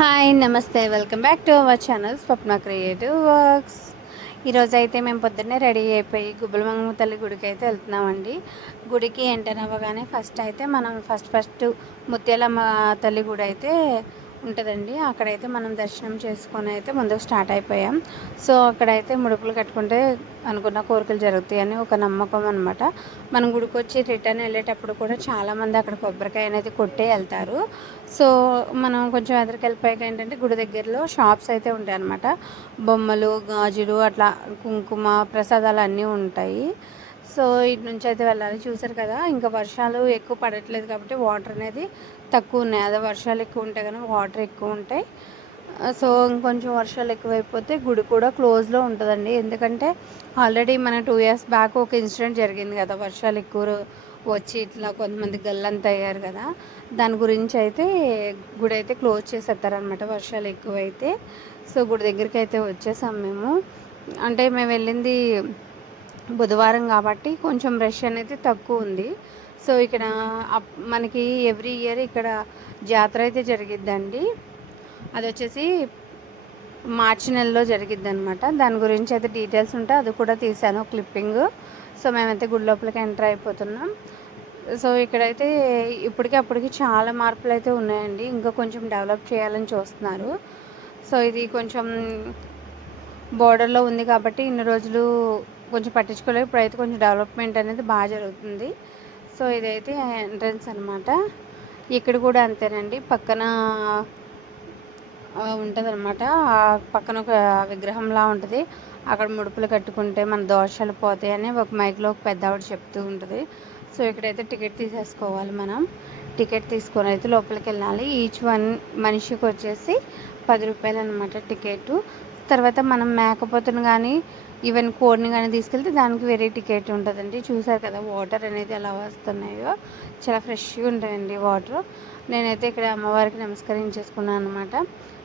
Hi నమస్తే welcome back to our channel Swapna creative works. ఈరోజు అయితే మేము పొద్దున్నే రెడీ అయిపోయి గుబ్బలమంగమ్మ తల్లి గుడికి అయితే వెళ్తున్నామండి. గుడికి ఎంటర్ అవ్వగానే మనం ఫస్ట్ ముత్యాలమ్మ తల్లి గుడి అయితే ఉంటుందండి. అక్కడైతే మనం దర్శనం చేసుకొని అయితే ముందుకు స్టార్ట్ అయిపోయాం. సో అక్కడైతే ముడుపులు కట్టుకుంటే అనుకున్న కోరికలు జరుగుతాయని ఒక నమ్మకం అనమాట. మనం గుడికి వచ్చి రిటర్న్ వెళ్ళేటప్పుడు కూడా చాలామంది అక్కడ కొబ్బరికాయ అనేది కొట్టే వెళ్తారు. సో మనం కొంచెం ఎదురుకి వెళ్ళిపోయాక ఏంటంటే గుడి దగ్గరలో షాప్స్ అయితే ఉంటాయి అన్నమాట. బొమ్మలు, గాజులు, అట్లా కుంకుమ ప్రసాదాలు అన్నీ ఉంటాయి. సో ఇటు నుంచి అయితే వెళ్ళాలి. చూసారు కదా, ఇంకా వర్షాలు ఎక్కువ పడట్లేదు కాబట్టి వాటర్ అనేది తక్కువ ఉన్నాయి. అదే వర్షాలు ఎక్కువ ఉంటాయి కానీ వాటర్ ఎక్కువ ఉంటాయి. సో ఇంకొంచెం వర్షాలు ఎక్కువైపోతే గుడి కూడా క్లోజ్లో ఉంటుందండి. ఎందుకంటే ఆల్రెడీ మన 2 years బ్యాక్ ఒక ఇన్సిడెంట్ జరిగింది కదా, వర్షాలు ఎక్కువ వచ్చి ఇట్లా కొంతమంది గల్లంత అయ్యారు కదా. దాని గురించి అయితే గుడి అయితే క్లోజ్ చేసేస్తారనమాట వర్షాలు ఎక్కువైతే. సో గుడి దగ్గరికి అయితే వచ్చేసాం మేము. అంటే మేము వెళ్ళింది బుధవారం కాబట్టి కొంచెం రష్ అనేది తక్కువ ఉంది. సో ఇక్కడ మనకి ఎవ్రీ ఇయర్ ఇక్కడ జాతర అయితే జరిగిద్దండి. అది వచ్చేసి మార్చి నెలలో జరిగిద్ది అనమాట. దాని గురించి అయితే డీటెయిల్స్ ఉంటే అది కూడా తీసాను క్లిప్పింగ్. సో మేమైతే గుడి లోపలికి ఎంటర్ అయిపోతున్నాం. సో ఇక్కడైతే అప్పటికి చాలా మార్పులు అయితే ఉన్నాయండి. ఇంకా కొంచెం డెవలప్ చేయాలని చూస్తున్నారు. సో ఇది కొంచెం బోర్డర్లో ఉంది కాబట్టి ఇన్ని రోజులు కొంచెం పట్టించుకోలేదు. ఇప్పుడైతే కొంచెం డెవలప్మెంట్ అనేది బాగా జరుగుతుంది. సో ఇదైతే ఎంట్రన్స్ అనమాట. ఇక్కడ కూడా అంతేనండి, పక్కన ఉంటుందన్నమాట. పక్కన ఒక విగ్రహంలా ఉంటుంది. అక్కడ ముడుపులు కట్టుకుంటే మన దోషాలు పోతాయని ఒక మైక్లో ఒక పెద్ద ఆవిడ చెప్తూ ఉంటుంది. సో ఇక్కడైతే టికెట్ తీసేసుకోవాలి. మనం టికెట్ తీసుకొని అయితే లోపలికి వెళ్ళాలి. ఈచ్ వన్ మనిషికి వచ్చేసి 10 రూపాయలు అనమాట టికెట్. తర్వాత మనం మేకపోతును కానీ ఈవెన్ కోడిని కానీ తీసుకెళ్తే దానికి వేరే టికెట్ ఉంటుందండి. చూసారు కదా వాటర్ అనేది ఎలా వస్తున్నాయో, చాలా ఫ్రెష్గా ఉంటాయండి వాటర్. నేనైతే ఇక్కడ అమ్మవారికి నమస్కరించేసుకున్నాను అనమాట.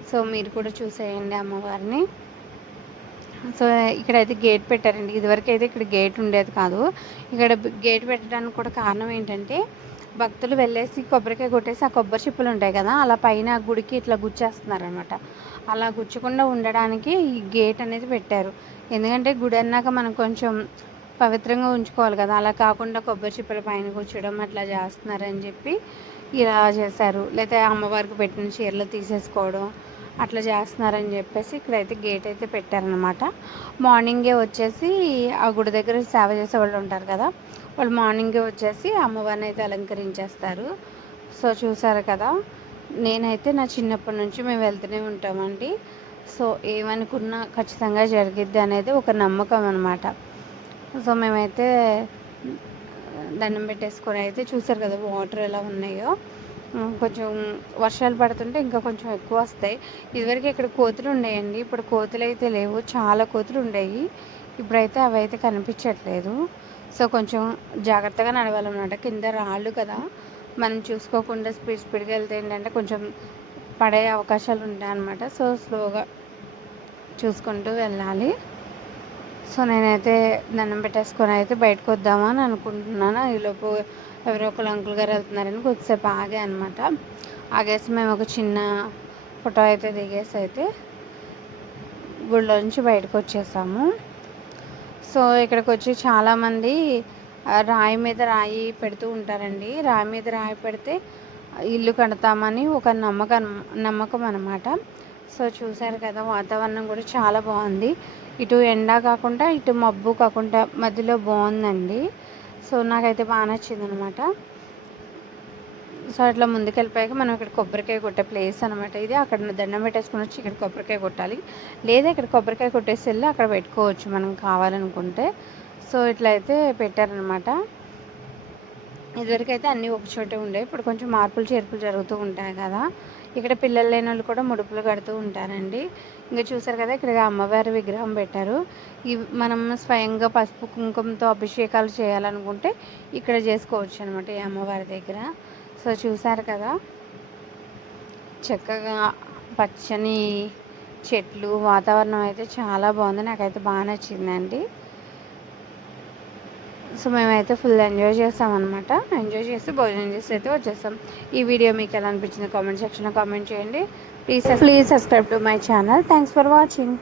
సో మీరు కూడా చూసేయండి అమ్మవారిని. సో ఇక్కడైతే గేట్ పెట్టారండి. ఇదివరకు అయితే ఇక్కడ గేట్ ఉండేది కాదు. ఇక్కడ గేట్ పెట్టడానికి కూడా కారణం ఏంటంటే భక్తులు వెళ్ళేసి కొబ్బరికాయ కొట్టేసి ఆ కొబ్బరి చిప్పలు ఉంటాయి కదా, అలా పైన గుడికి ఇట్లా గుచ్చేస్తున్నారనమాట. అలా గుచ్చకుండా ఉండడానికి ఈ గేట్ అనేది పెట్టారు. ఎందుకంటే గుడి అన్నాక మనం కొంచెం పవిత్రంగా ఉంచుకోవాలి కదా, అలా కాకుండా కొబ్బరి చిప్పల పైన కూర్చోడం అట్లా చేస్తున్నారని చెప్పి ఇలా చేశారు. లేకపోతే అమ్మవారికి పెట్టిన చీరలు తీసేసుకోవడం అట్లా చేస్తున్నారని చెప్పేసి ఇక్కడైతే గేట్ అయితే పెట్టారనమాట. మార్నింగే వచ్చేసి ఆ గుడి దగ్గర సేవ చేసే వాళ్ళు ఉంటారు కదా, వాళ్ళు మార్నింగే వచ్చేసి అమ్మవారిని అయితే అలంకరించేస్తారు. సో చూసారు కదా, నేనైతే నా చిన్నప్పటి నుంచి మేము వెళ్తూనే ఉంటామండి. సో ఏమనుకున్నా ఖచ్చితంగా జరిగిద్ది అనేది ఒక నమ్మకం అనమాట. సో మేమైతే దండం పెట్టేసుకొని అయితే చూసారు కదా వాటర్ ఎలా ఉన్నాయో. కొంచెం వర్షాలు పడుతుంటే ఇంకా కొంచెం ఎక్కువ వస్తాయి. ఇదివరకు ఇక్కడ కోతులు ఉండేయండి, ఇప్పుడు కోతులు అయితే లేవు. చాలా కోతులు ఉండేవి, ఇప్పుడైతే అవి అయితే కనిపించట్లేదు. సో కొంచెం జాగ్రత్తగా నడవాలన్నమాట. కింద రాళ్ళు కదా, మనం చూసుకోకుండా స్పీడ్గా వెళ్తే ఏంటంటే కొంచెం పడే అవకాశాలు ఉంటాయి అన్నమాట. సో స్లోగా చూసుకుంటూ వెళ్ళాలి. సో నేనైతే దండం పెట్టేసుకొని అయితే బయటకు వద్దామని అనుకుంటున్నాను. ఈలోపు ఎవరో ఒకరు అంకుల్ గారు వెళ్తున్నారని కొద్దిసేపు ఆగే అనమాట. ఆగేసి మేము ఒక చిన్న ఫోటో అయితే దిగేసి అయితే గుడిలో నుంచి బయటకు వచ్చేసాము. సో ఇక్కడికి వచ్చి చాలామంది రాయి మీద రాయి పెడుతూ ఉంటారండి. రాయి మీద రాయి పెడితే ఇల్లు కడతామని ఒక నమ్మకం అనమాట. సో చూసారు కదా, వాతావరణం కూడా చాలా బాగుంది. ఇటు ఎండ కాకుండా ఇటు మబ్బు కాకుండా మధ్యలో బాగుందండి. సో నాకైతే బాగా నచ్చింది అనమాట. సో అట్లా ముందుకు వెళ్ళిపోయాక మనం ఇక్కడ కొబ్బరికాయ కొట్టే ప్లేస్ అనమాట ఇది. అక్కడ దండం పెట్టేసుకుని వచ్చి ఇక్కడ కొబ్బరికాయ కొట్టాలి, లేదా ఇక్కడ కొబ్బరికాయ కొట్టేసి వెళ్ళి అక్కడ పెట్టుకోవచ్చు మనం కావాలనుకుంటే. సో ఇట్లా అయితే పెట్టారనమాట. ఇదివరకైతే అన్నీ ఒక చోటే ఉండేవి, ఇప్పుడు కొంచెం మార్పులు చేర్పులు జరుగుతూ ఉంటాయి కదా. ఇక్కడ పిల్లలు లేని వాళ్ళు కూడా ముడుపులు కడుతూ ఉంటారండి. ఇంకా చూసారు కదా, ఇక్కడ అమ్మవారి విగ్రహం పెట్టారు. మనం స్వయంగా పసుపు కుంకుమతో అభిషేకాలు చేయాలనుకుంటే ఇక్కడ చేసుకోవచ్చు అనమాట ఈ అమ్మవారి దగ్గర. సో చూసారు కదా, చక్కగా పచ్చని చెట్లు, వాతావరణం అయితే చాలా బాగుంది. నాకైతే బాగా నచ్చిందండి. సో మేమైతే ఫుల్ ఎంజాయ్ చేసామన్నమాట. ఎంజాయ్ చేసి భోజనం చేసి అయితే వచ్చేసాం. ఈ వీడియో మీకు ఎలా అనిపించింది కామెంట్ సెక్షన్లో కామెంట్ చేయండి. Please subscribe to my channel. Thanks for watching.